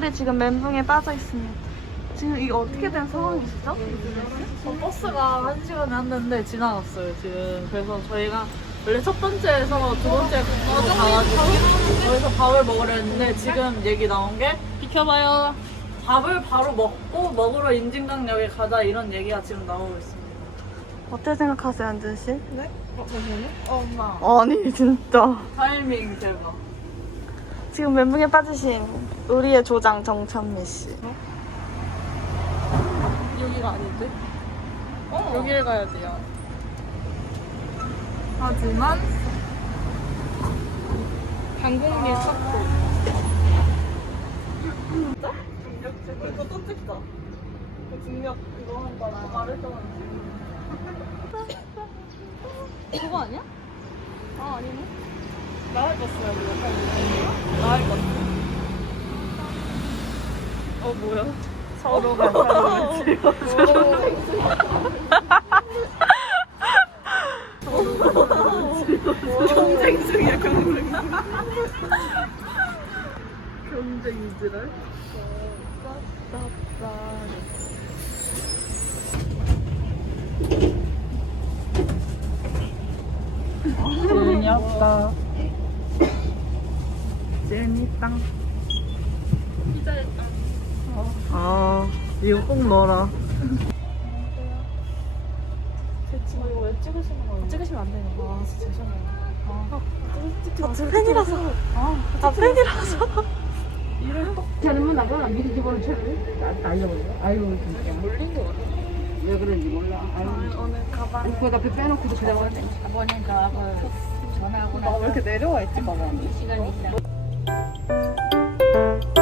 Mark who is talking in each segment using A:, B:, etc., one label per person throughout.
A: 친구들이 지금 멘붕에 빠져 있습니다. 지금 이게 어떻게 된 상황이시죠?
B: 어, 버스가 한 시간에 한 대인데 지나갔어요 지금 그래서 저희가 원래 첫 번째에서 두 번째 국으로 가가지고 거기서 밥을 먹으려 했는데 지금 얘기 나온 게 비켜봐요 밥을 바로 먹고 먹으러 인진강역에 가자 이런 얘기가 지금 나오고 있습니다
A: 어떻게 생각하세요, 안준 씨?
B: 네? 어, 잠시만요 어, 엄마
A: 아니 진짜
B: 타이밍 대박
A: 지금 멘붕에 빠지신 우리의 조장 정찬미 씨.
B: 여기가 아닌데? 여기를 가야 돼요 하지만 강공리 찾고 진짜? 이거 또 찍자 그 중력 그거 한 거랑 말했던
A: 그거 아니야? 아 아니네.
B: 나할 껐어요 그거 나할 껐어 어 뭐야? 서로가 서로를 경쟁 중이야 경쟁 경쟁이지랄 재미없다 재밌다 피자였다 아 이거 꼭 넣어라 대충 이거 왜 찍으시는 거예요? 찍으시면 안 되는 거. 아 진짜 죄송해요. 아, 찍지
A: 아, 저 팬이라서.
B: 아,
A: 아 팬이라서.
C: 저는 나보다 미리 집어를 쳐도 날려버려. 아유, 진짜.
B: 몰린 거 같아.
C: 왜 그런지 몰라. 아유.
A: 오늘 가방.
C: 그거 앞에 빼놓고도 그냥.
D: 아버님과 그 전화하고
B: 나왜 이렇게 내려와 있지, 가방?
D: 시간이 있다.
A: 오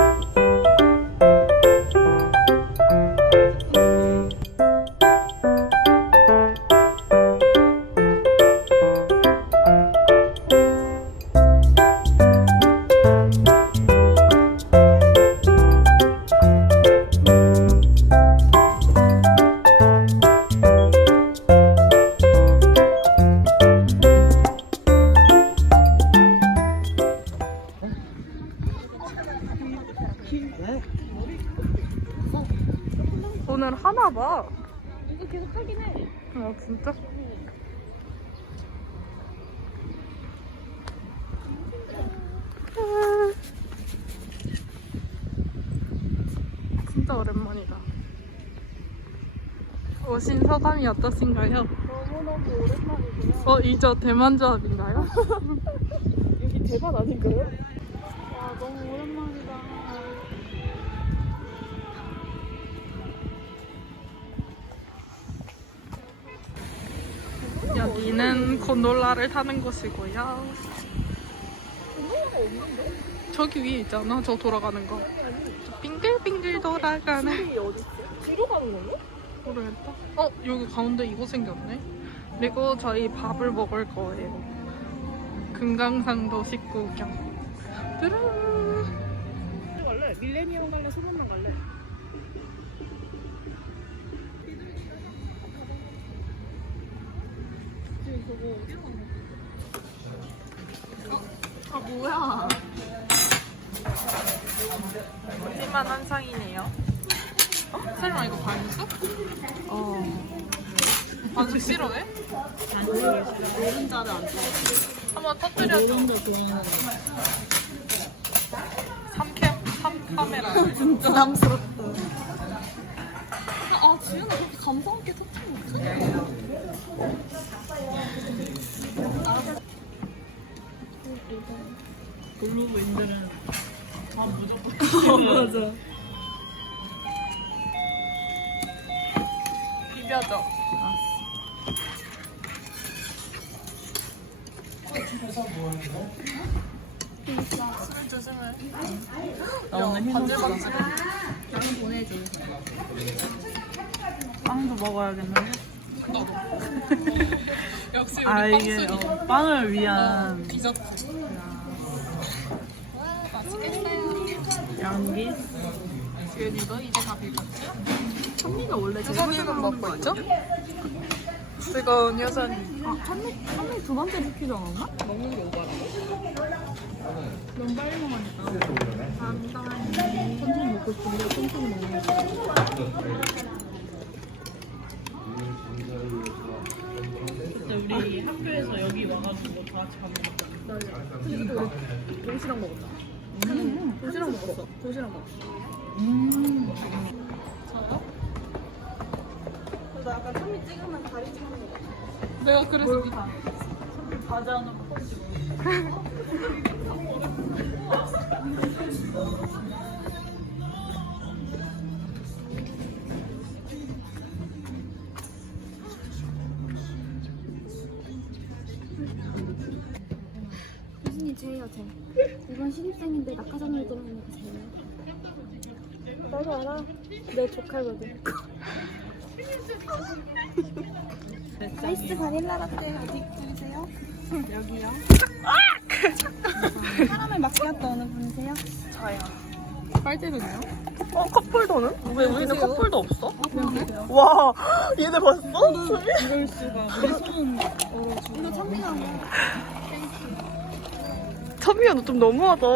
A: 아 진짜? 아. 진짜 오랜만이다. 오신 소감이 어떠신가요?
B: 너무너무 오랜만이고요.
A: 어, 이저 대만 조합인가요?
B: 여기 대박 아닌가요? 와, 너무 오랜만이 다.
A: 여기는 곤돌라를 타는 곳이고요. 저기 위에 있잖아, 저 돌아가는 거. 저 빙글빙글 돌아가는.
B: 이 어디 있어? 뒤로 가는 건가?
A: 모르겠다. 어, 여기 가운데 이거 생겼네. 그리고 저희 밥을 먹을 거예요. 금강산도 식구경. 뚜루.
B: 갈래? 밀레니엄 갈래? 소문난 갈래? 그거 어디로 가는 거야? 아 뭐야?
A: 하지만 한상이네요. 어? 설마 이거 반숙? 어. 반숙 싫어해?
B: 노른자를 안 좋아.
A: 한번 터뜨려줘.
B: 노른자 좋아하는
A: 삼캠, 삼카메라.
B: 부담스럽다. 아 지은아 그렇게 감성 있게 터치면 어떡해? 블루인들은 다 무조건 맞아.
A: 비벼줘. 술 조심해.
B: 나 오늘
A: 반질반질.
D: 보내줘.
B: 빵도 먹어야겠는데?
A: 역시 우리
B: 아 이게
A: 빵순이.
B: 어, 빵을 위한
A: 디저트.
B: 양기.
A: 지은이도 이제 다 비볐지?
B: 선미가 원래
A: 수선이는 먹고 있죠? 뜨거운 여전히.
B: 아, 한입, 한입 두 번째 시키지 않았나?
A: 먹는 게 오바라.
B: 너무 빨리 먹으니까. 천천히 먹고 싶은데 천천히 먹는 거. 우리 학교에서 여기 와가지고 다 같이 밥 먹었잖아. 맞아. 근데 그때 우리 도시락 먹었잖아. 음. 도시락 먹었어. 도시락 먹었어. 음. 저요? 나 약간 참미 찍으면 다리 차는 거 같아.
A: 내가 그래서 니
B: 과자는 퍼지고.
E: 교수 이번 신입생인데 낙하산으로 들어오는 게 제예요 나도 알아 내 조카거든 아이스 바닐라 라떼 어디 분이세요? 여기요 사람을 마키아또 어느 분이세요?
A: 빨대는요?
B: 어 커플도는? 왜 우리는 커플도 없어? 와 얘네 봤어?
A: 이럴 수가. 우리 손은
E: 이거 찬미가
B: 찬미야 너 좀 너무하다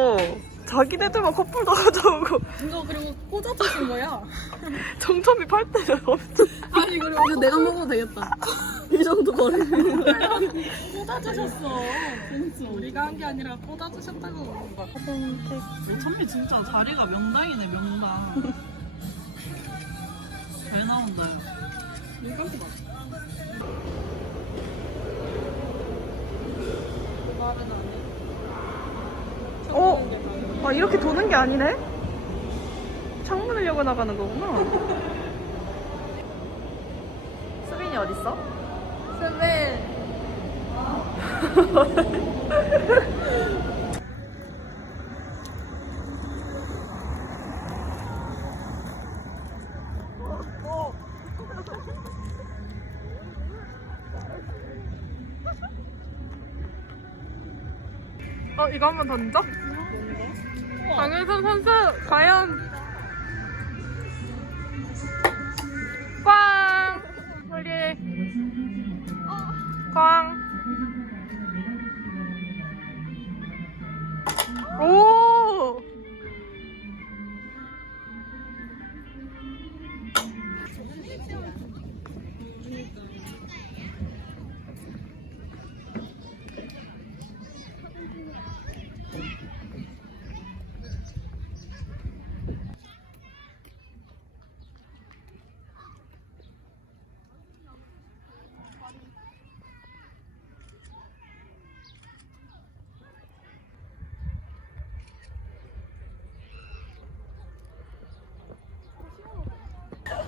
B: 자기네들만 커플도 가져오고
A: 이거 그리고 꽂아주신 거야.
B: 정첨이 팔 때는 없어
A: 아니 그리고 이거 내가 먹어도 되겠다.
B: 이 정도 거리
A: 꽂아주셨어. 진짜 우리가 한 게 아니라 꽂아주셨다고 그런 거야.
B: 우리 찬미 진짜 자리가 명당이네 명당 잘 나온다 야.
A: 이거 맞아.
B: 어? 아 이렇게 도는 게 아니네? 창문을 열고 나가는 거구나 수빈이 어딨어? 수빈
A: 어 이거 한번 던져? 강윤선 선수 과연. 꽝! 우리. 꽝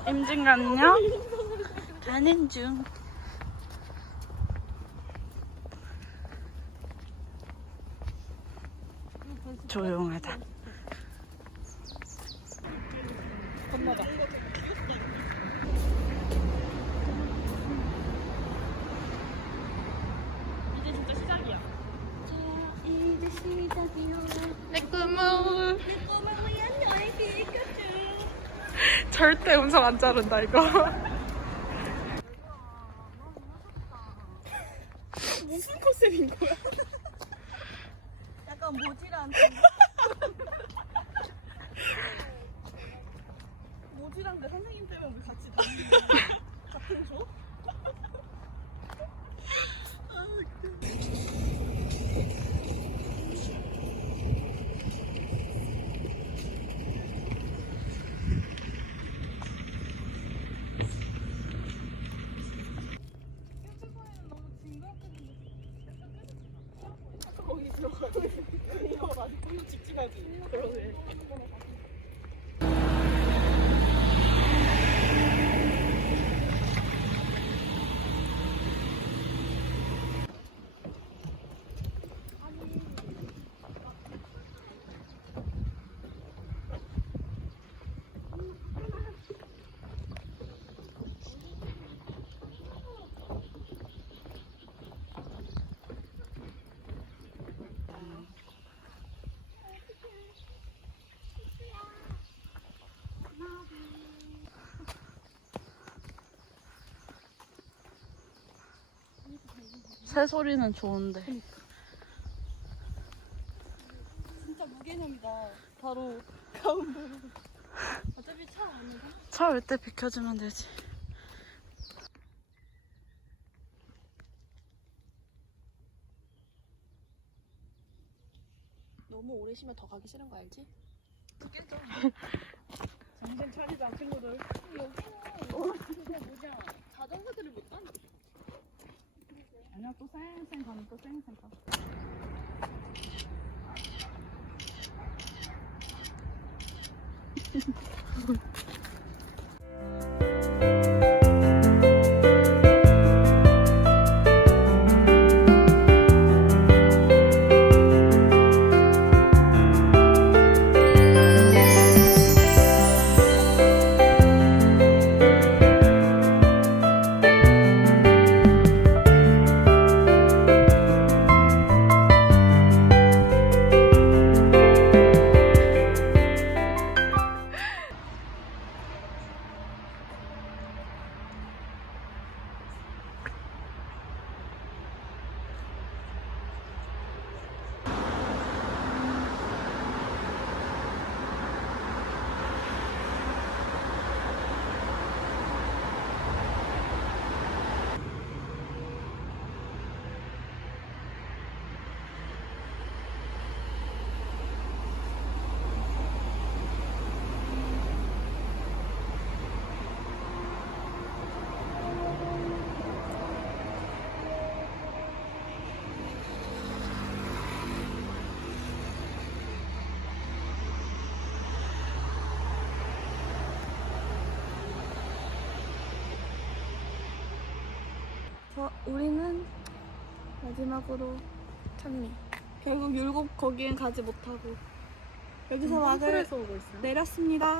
B: 임진 안녕? 가는 중. 조용하다.
E: 이제 시작이요.
A: 내 꿈을.
E: 내 꿈을 위한 너의 피카츄
A: 절대 음성 안 자른다 이거
B: 무슨 컨셉인 거야? 약간 모지란 모지란데 선생님 때문에 우리 같이 다니는 거야? 같은 조? 거기 들어가. 이거 아직 직진하지. 그러네. 새 소리는 좋은데.
E: 진짜 무개념이다. 바로 가운데로. 어차피 차 오는 거.
B: 차올 때 비켜주면 되지.
E: 너무 오래 쉬면 더 가기 싫은 거 알지?
C: 정신 차리자 친구들.
E: 자전거들을 못 타는
C: 아 니야 또 쌩쌩 가면 또 쌩쌩 가.
E: 저 우리는 마지막으로 찬미. 결국 율곡 거기엔 가지 못하고 여기서
B: 오고 있어요.
E: 내렸습니다.